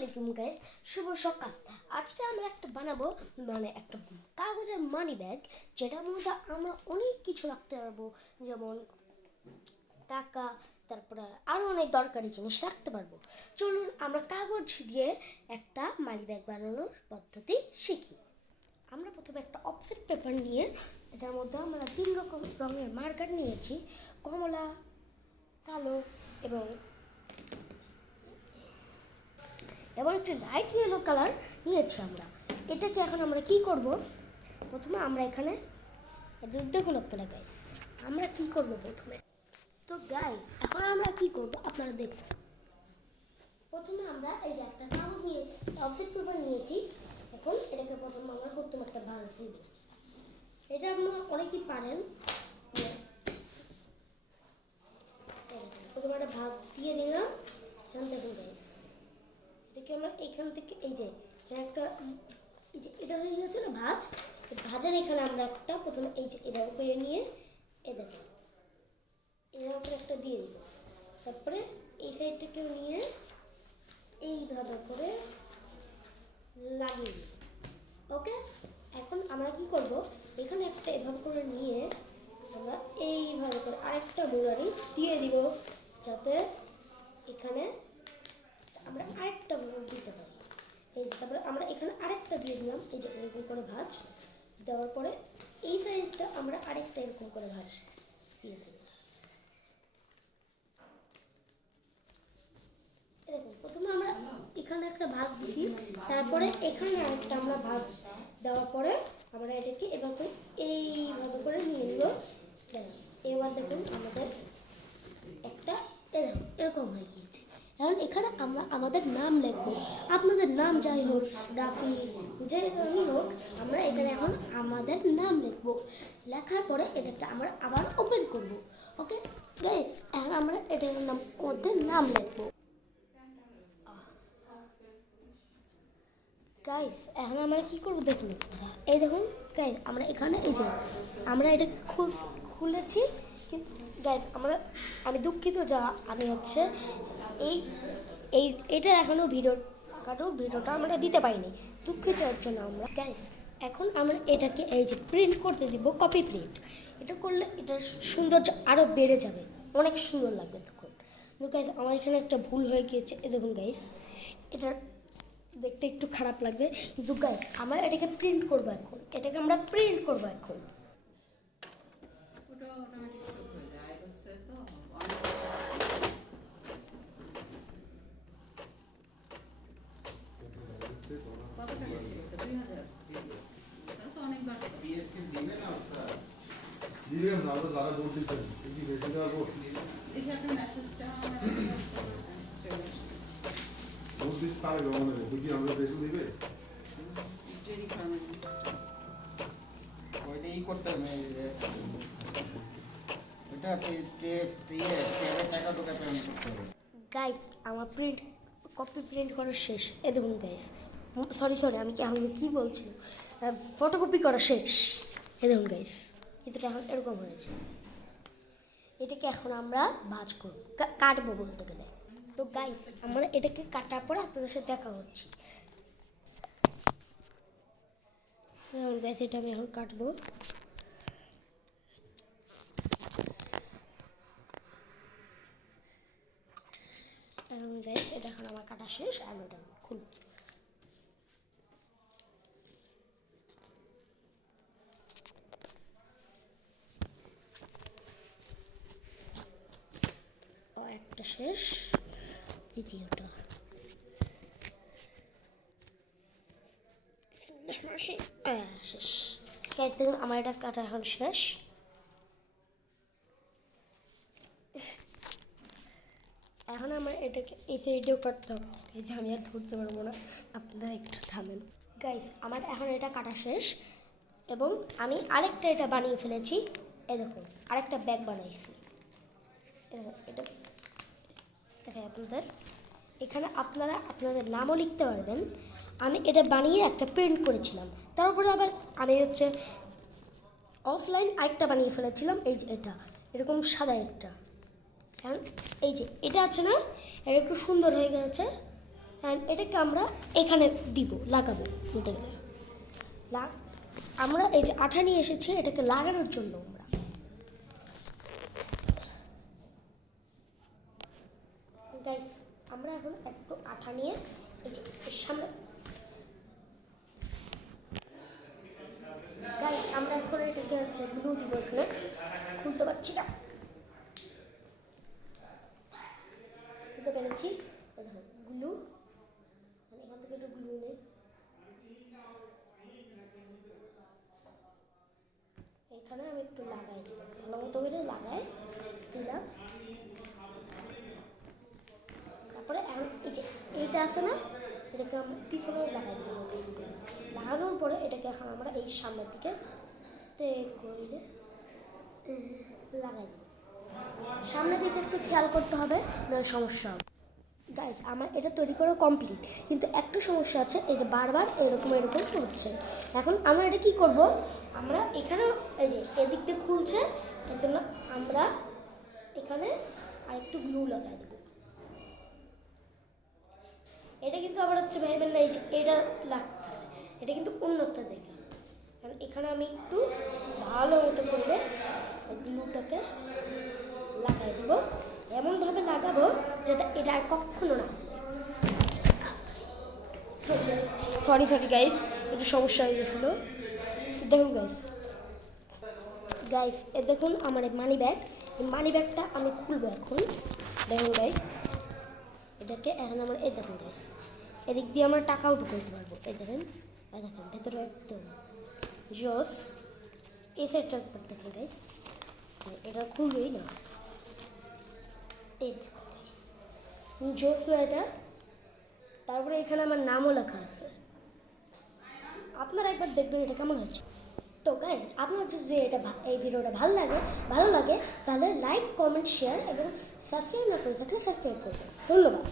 আলাইকুম গাইস, শুভ সকাল। আজকে আমরা একটা বানাবো একটা কাগজের মানি ব্যাগ, যেটার মধ্যে আমরা অনেক কিছু রাখতে পারবো, যেমন টাকা, তারপরে আরও অনেক দরকারি জিনিস রাখতে পারবো। চলুন আমরা কাগজ দিয়ে একটা মানি ব্যাগ বানানোর পদ্ধতি শিখি। আমরা প্রথমে একটা অফসেট পেপার নিয়ে এটার মধ্যে আমরা 3 রকম রঙের মার্কার নিয়েছি, কমলা, কালো এবং একটা লাইট ইয়েলো কালার নিয়েছি আমরা। এটাকে এখন আমরা কি করব, প্রথমে আমরা এখানে দেখুন আপনারা গাইস, আমরা কি করব প্রথমে। তো গাইস এখন আমরা কি করব আপনারা দেখুন। প্রথমে আমরা এই যে একটা কাগজ নিয়েছি, অফসেট পেপার নিয়েছি। এখন এটাকে প্রথমে আমরা একটা ভাঁজ দিব। এটা আপনারা অনেকেই পারেন। প্রথমে একটা ভাঁজ দিয়ে নিলাম। এখন দেখুন গাইস, দেখি আমরা এইখান থেকে এই যে একটা এটা হয়ে গেছে না ভাঁজ, ভাঁজের এখানে আমরা একটা প্রথমে এই যে এভাবে করে নিয়ে দেখুন এভাবে করে একটা দিয়ে দিব। তারপরে এই সাইডটাকেও নিয়ে এইভাবে করে লাগিয়ে দিব। ওকে, এখন আমরা কি করব, এখানে একটা এভাবে করে নিয়ে আমরা এইভাবে করে আরেকটা মুরারি দিয়ে দিব, যাতে এখানে আমরা আরেকটা দিতে পারি। এই যে তারপরে আমরা এখানে আরেকটা দিয়ে দিলাম, এই যে এরকম করে ভাঁজ দেওয়ার পরে এই সাইডটা আমরা আরেকটা এরকম করে ভাঁজ দিয়ে দেব। দেখুন প্রথমে আমরা এখানে একটা ভাঁজ দিই, তারপরে এখানে আরেকটা আমরা ভাঁজ দেওয়ার পরে আমরা এটাকে এবার করে এইভাবে করে নিয়ে নিব। এবার দেখুন আমাদের একটা এরকম হয়ে গিয়েছে। এখন এখানে আমরা আমাদের নাম লিখবো, আপনাদের নাম যাই হোক, রাফি যে নামই হোক, আমরা এখানে এখন আমাদের নাম লিখবো। লেখার পরে এটাকে আমরা আবার ওপেন করব। ওকে গাইস, এখন আমরা এটার মধ্যে নাম লিখবো। গাইস এখন আমরা কি করবো দেখুন, এই দেখুন গাইস, আমরা এখানে এই যে আমরা এটাকে খুলেছি। গাইস আমি দুঃখিত, যা আমি এটা এখনও ভিডিওটা আমরা দিতে পারিনি, দুঃখিত এর জন্য আমরা। গাইস এখন আমরা এটাকে এই যে প্রিন্ট করতে দিব, কপি প্রিন্ট। এটা করলে এটার সৌন্দর্য আরও বেড়ে যাবে, অনেক সুন্দর লাগবে তখন। কিন্তু গাইস আমার এখানে একটা ভুল হয়ে গিয়েছে, দেখুন গাইস এটা দেখতে একটু খারাপ লাগবে, কিন্তু গাইস আমরা এটাকে প্রিন্ট করবো এখন। গাইস আমার কপি প্রিন্ট করা শেষ। দেখুন গাইস, সরি আমি কি বলছি, ফটোকপি করা শেষ। দেখুন গাইস, কিন্তু এখন এরকম হয়েছে। এটাকে এখন আমরা ভাঁজ করবো, কাটবো বলতে গেলে। তো গাইস আমরা এটাকে কাটার পরে আপনাদের সাথে দেখা হচ্ছে। গাইস এটা আমি এখন কাটবো। এখন গাইস এটা এখন আমার কাটা শেষ, আর এটা খুলবো। একটা শেষ, দ্বিতীয়টা শেষ। গাইস দেখুন আমার এটা কাটা এখন শেষ। এখন আমার এটাকে এই সাইডেও কাটতে হবে, এই যে আমি আর ধরতে পারবো না, আপনারা একটু থামেন। গাইস আমার এখন এটা কাটা শেষ, এবং আমি আরেকটা এটা বানিয়ে ফেলেছি। এই দেখুন আরেকটা ব্যাগ বানাইছি। এটা দেখাই আপনাদের, এখানে আপনারা আপনাদের নামও লিখতে পারবেন। আমি এটা বানিয়ে একটা প্রিন্ট করেছিলাম, তারপরে আবার আমি অফলাইন আরেকটা বানিয়ে ফেলেছিলাম। এই যে এটা এরকম সাদা একটা, এই যে এটা আছে না, এটা একটু সুন্দর হয়ে গেছে। অ্যান্ড এটাকে আমরা এখানে দিব, লাগাবো বলতে গেলে। আমরা এই যে আঠা নিয়ে এসেছি এটাকে লাগানোর জন্য। গাইস আমরা এখন একটু আঠা নিয়ে এই যে এর সামনে গাইস আমরা এখন এটাকে হচ্ছে গ্লু দিব। এখানে খুলতে পারছি না, খুলতে পেরেছি। দেখো গ্লু, এখান থেকে একটু গ্লু নেই, এখানে আমি একটু লাগাই দিলাম, ভালো মতো করে লাগাই দিলাম। তারপরে এখন এই যে এইটা আছে না, এটাকে আমরা পিছনে লাগাই দিলাম। লাগানোর পরে এটাকে এখন আমরা এই সামনের দিকে আস্তে করে লাগাই দেব। সামনে পিছে একটু খেয়াল করতে হবে, না সমস্যা হবে। গাইস আমার এটা তৈরি করা কমপ্লিট, কিন্তু একটু সমস্যা আছে, এই যে বারবার এরকম এরকম হচ্ছে। এখন আমরা এটা কি করব, আমরা এখানে এই যে এদিক দিয়ে খুলছে, এর জন্য আমরা এখানে আরেকটু গ্লু লাগাই দেব। এটা কিন্তু আবার হচ্ছে ভাইবেন না এই যে এটা লাগতেছে, এটা কিন্তু অন্য একটা জায়গা। কারণ এখানে আমি একটু ভালো মতো করে গ্লুটাকে লাগাই দেবো, এমনভাবে লাগাবো যাতে এটা আর কখনো না। সরি গাইস, একটু সমস্যা হয়ে গেছিলো। দেখুন গাইস এ দেখুন আমার এই মানি ব্যাগ, এই মানি ব্যাগটা আমি খুলবো এখন। দেখুন গাইস এটাকে এখন আমার এই দেখুন গাইস এদিক দিয়ে আমরা টাকাও ঢুকাইতে পারবো। এই দেখেন ভেতরে একদম জোস। এই সাইডটা একবার দেখেন গাইস, এটা খুলবেই না। এই দেখুন গাইস জোস না এটা। তারপরে এখানে আমার নামও লেখা আছে, আপনারা একবার দেখবেন এটা কেমন হয়েছে। তো গাইস আপনার যদি এই ভিডিওটা ভালো লাগে তাহলে লাইক, কমেন্ট, শেয়ার এবং সাবস্ক্রাইব না করে থাকলে সাবস্ক্রাইব করবেন। ধন্যবাদ।